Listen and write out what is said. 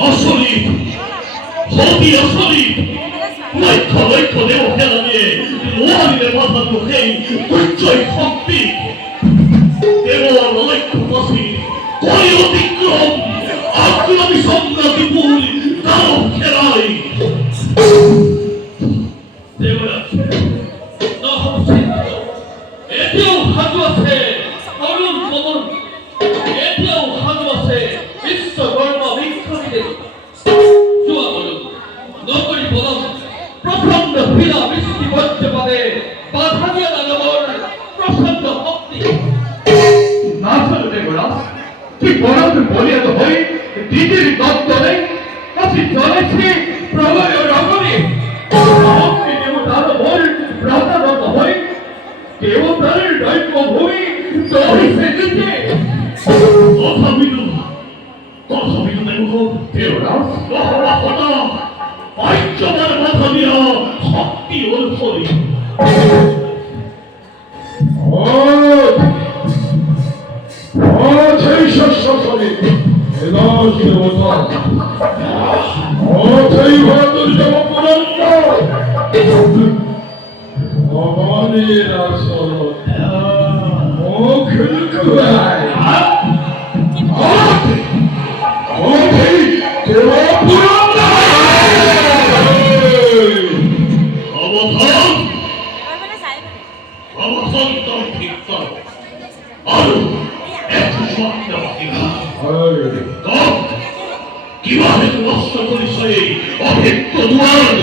অশরীফ হবি অশরীফ লক্ষ দেহ খেলা দিয়ে মোহালিলে মাথা মুখেই তুচ্ছই শক্তি কেবল লক্ষ্য বসি কই অতিক্রম আক্রমী সম্রাটি ভুল তাও খেলাই এতেও সাজু আছে তরুণ তরুণ এতেও সাজু আছে বিশ্বকর্ম বিক্ষোভীদের চুয়া বলুন নকরি বলুন প্রচন্ড ভিড়া বৃষ্টি বজ্রপাতে বাধা দিয়ে দানবর প্রচন্ড শক্তি না চলবে গোড়া তুই বরং বলিয়া তো হই দিদির দত্ত নেই কাছে চলেছি প্রলয় রগণে শক্তি দেবতার বল প্রাতারত হই দেবতার দৈব ভূমি তোর সেজেছে কথা বিনু দেব দেবরাজ লহরা হতা পাইচমার মাথা দিয়া শক্তি ওর ফরি সেই শস্য ফলে এলাস দেবতা সেই ভারতের জমপুরন্ত ভবানীর আসল খেলকুয়ায় অবধান তার ঠিক কর আরো একটু শক্ত কিভাবে নষ্ট করিস এই অভিজ্ঞ দুয়ার